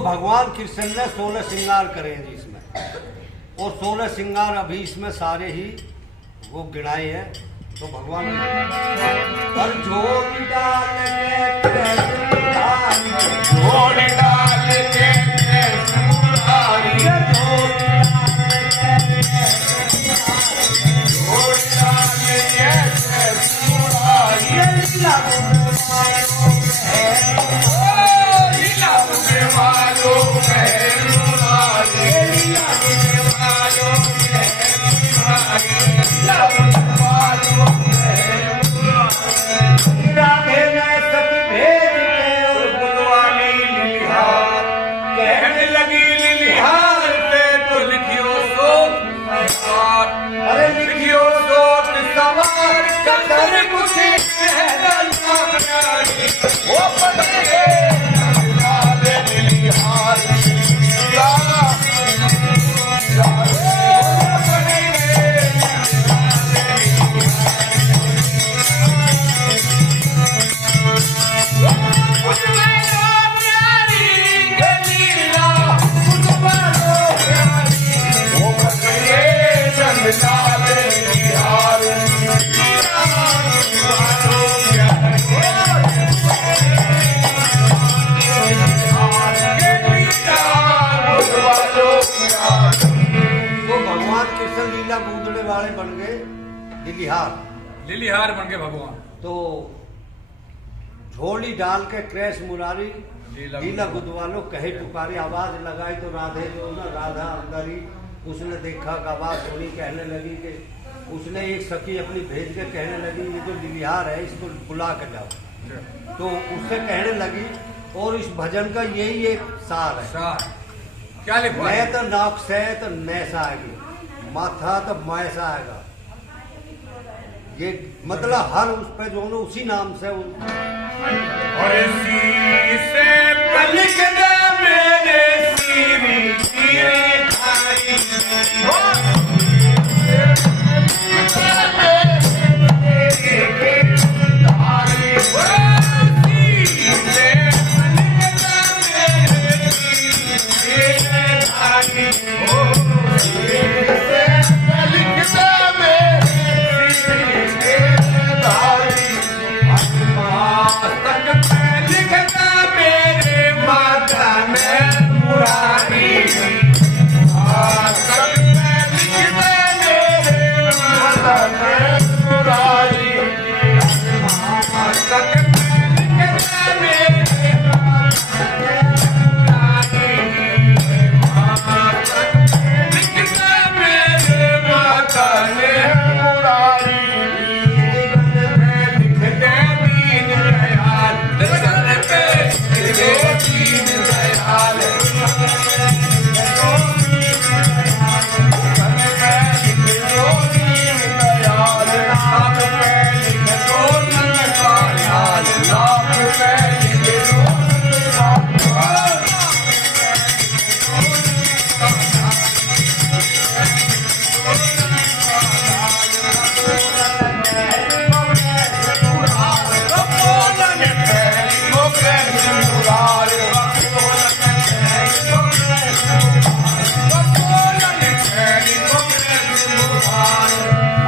भगवान कृष्ण ने 16 श्रृंगार करे जी इसमें, और 16 श्रृंगार अभी इसमें सारे ही वो गिनाए हैं। तो भगवान पर झोली डाल के झोली डाल के वाले बन गए लिलिहार बन गए भगवान। तो झोली डाल के कृष मुरारी लीला गुदवालो कहे पुकारी, आवाज लगाई तो राधे जो ना राधा अंदर ही। उसने देखा कि आवाज सुनी, कहने लगी कि उसने एक सखी अपनी भेज के कहने लगी ये जो लिलिहार है इसको बुला के जाओ। तो उससे कहने लगी, और इस भजन का यही एक सार है। सार क्या लिखा? मैं तो नाक से तो नैसा आएगी, माथा तो मैसा आएगा। ये मतलब हर उस पे जो उसी नाम से और इसी से मेरे माता में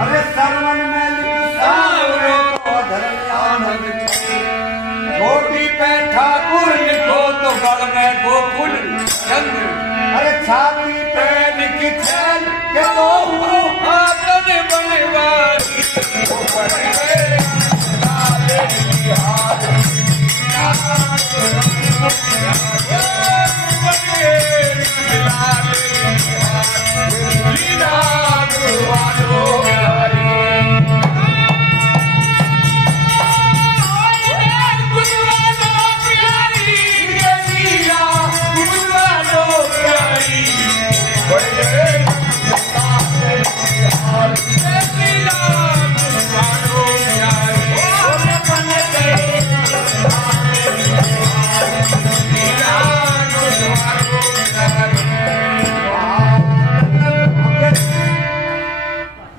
अरे सरवन में लिखा गोटी पे ठाकुर लिखो तो गल में गोकुल चंद्र। अरे छाती पे लिखी छैल के तो आतन बनवारी ओ बड़े लाले हाथ लीला गुरवालो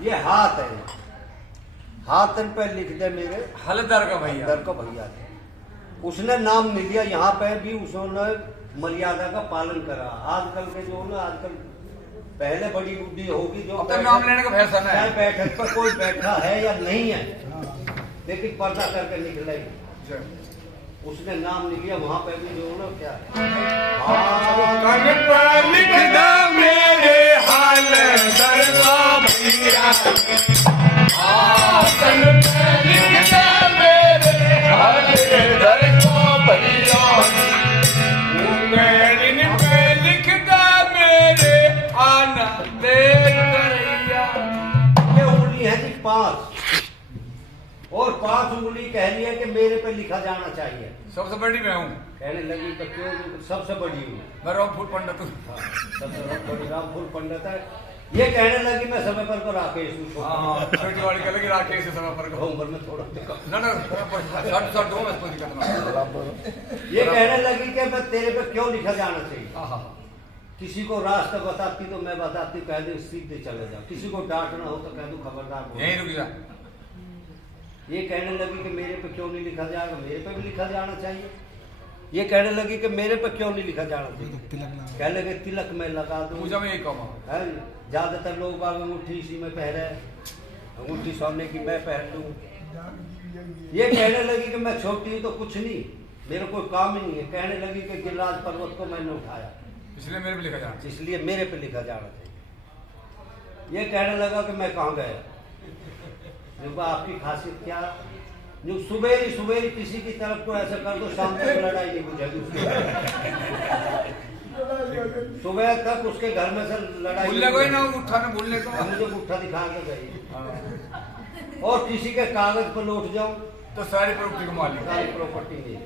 ये हाथ है, हाथन पे लिख दे मेरे हलदर का भैया दर को भैया थे। उसने नाम नहीं लिया, यहाँ पे भी उसने मर्यादा का पालन करा। आजकल के जो ना आजकल पहले बड़ी बुद्धि होगी जो अब तो नाम लेने का फैशन है। चाहे बैठक पर कोई बैठा है या नहीं है, लेकिन पर्दा करके निकले। उसने नाम नहीं लिया, वहां पे भी जो ना क्या कन पर लिख दे मेरे हलदर का भैया कन पर लिख दे मेरे हलदर का भैया मेरी पे लिख दे मेरे आना दे करैया। ये उंगली है जी 5 और 5 उंगली कह रही है कि मेरे पे लिखा जाना चाहिए। सबसे बड़ी मैं हूँ, कहने लगी तो क्यों सबसे बड़ी हूँ, मैं रामपुर पंडित हूँ। सबसे बड़ी रामपुर पंडित है। ये कहने लगी मैं समय पर को राकेश हूँ। हाँ, छोटी वाली कह लगी राकेश से समय पर कहो। उम्र में थोड़ा ना ना शर्ट दो मैं कोई दिक्कत ना। ये कहने लगी कि मैं तेरे पे क्यों लिखा जाना चाहिए। हाँ किसी को रास्ता बताती तो मैं बताती, कह दे सीधे चले जाओ। किसी को डांटना हो तो कह दो खबरदार बोलो। यहीं रुक जा। ये कहने लगी कि मेरे पे क्यों नहीं लिखा जाएगा, मेरे पे भी लिखा जाना चाहिए। ये कहने लगी कि मेरे पे क्यों नहीं लिखा जाना चाहिए। कहने लगे तिलक में लगा दूं। पूजा में एक कमा है ज्यादातर लोग बाग अंगूठी इसी में पहने, अंगूठी सोने की मैं पहन लूं। ये कहने लगी कि मैं छोटी हूं तो कुछ नहीं, मेरे कोई काम ही नहीं है। कहने लगी कि गिरिराज पर्वत को मैंने उठाया, इसलिए मेरे पे लिखा जाना। इसलिए मेरे पे लिखा जाना चाहिए। ये कहने लगा कि मैं कहाँ गया, देखो आपकी खासियत क्या, जो सुबेरी सुबेरी किसी की तरफ को ऐसा कर दो शाम तक लड़ाई नहीं बुझेगी उसकी। सुबह तक उसके घर में से लड़ाई भूलने को ही ना उठा ना भूलने को। मुझे उठा दिखा के गई। और किसी के कागज पर लौट जाऊं तो सारी प्रॉपर्टी को मालिक सारी प्रॉपर्टी नहीं।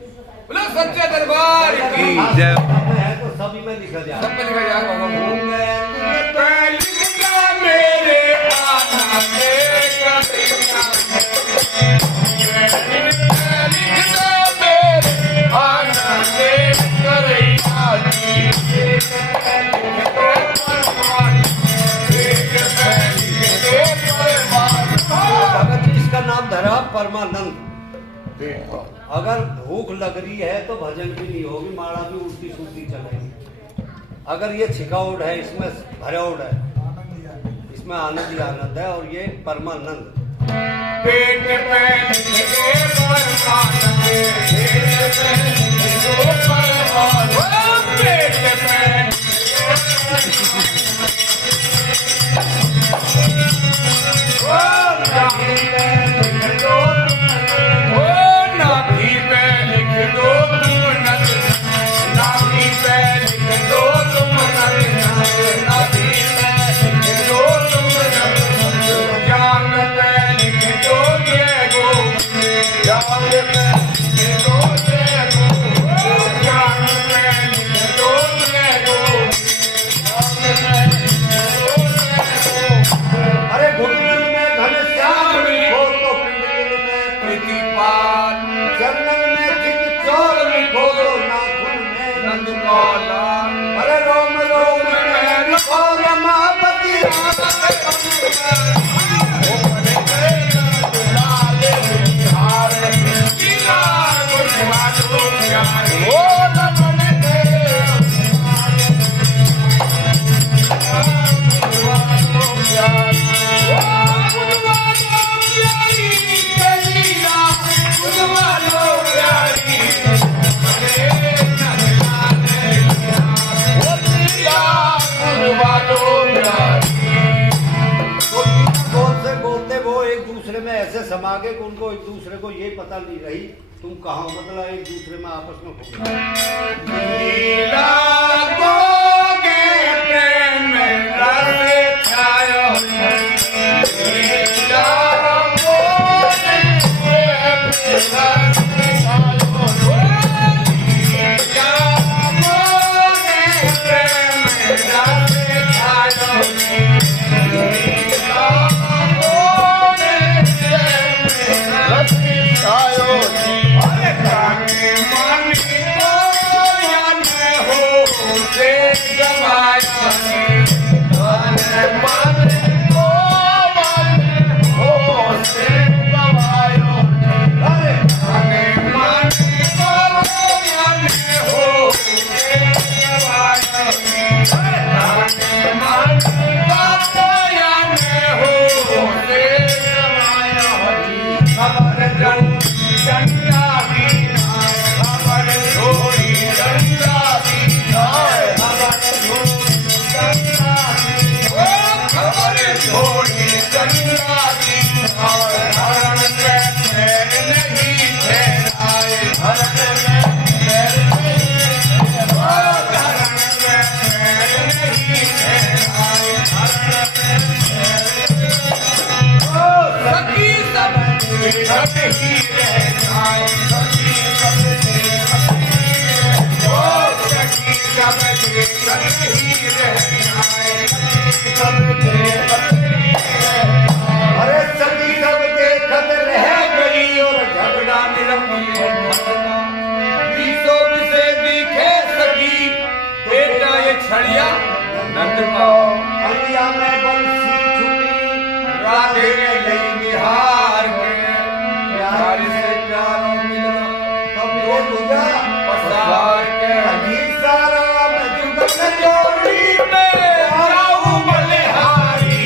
बोलो सच्चे दरबार की है तो सभी में लिखा जाए, सब पे लिखा जाएगा। मेरे आना दे करैया मेरे आना दे करैया भगत जी इसका नाम धरा परमानंद। अगर भूख लग रही है तो भजन भी नहीं होगी, माड़ा भी उल्टी सुलटी चलेगी। अगर ये छिकाउट है, इसमें भरौड़ है, इसमें आनंद ही आनंद है। और ये परमानंद पेट पे लिखे परमानंद, पेट पे लिखे परमानंद, पेट पे ऐसे समा के उनको एक दूसरे को ये पता नहीं रही तुम कहाँ हो, मतलब एक दूसरे में आपस में हो अरे सभी सब देखत रह गई और झगड़ा से दिखे सकी बेटा ये छड़िया नंद का अलिया में बंसी छुपी राधे गई बिहार के प्यार से प्यार मिला तब ये तुझा पसार के अभी सारा जुगत जोड़ी में जाऊं बलिहारी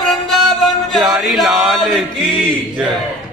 बिहारी लाल की जय।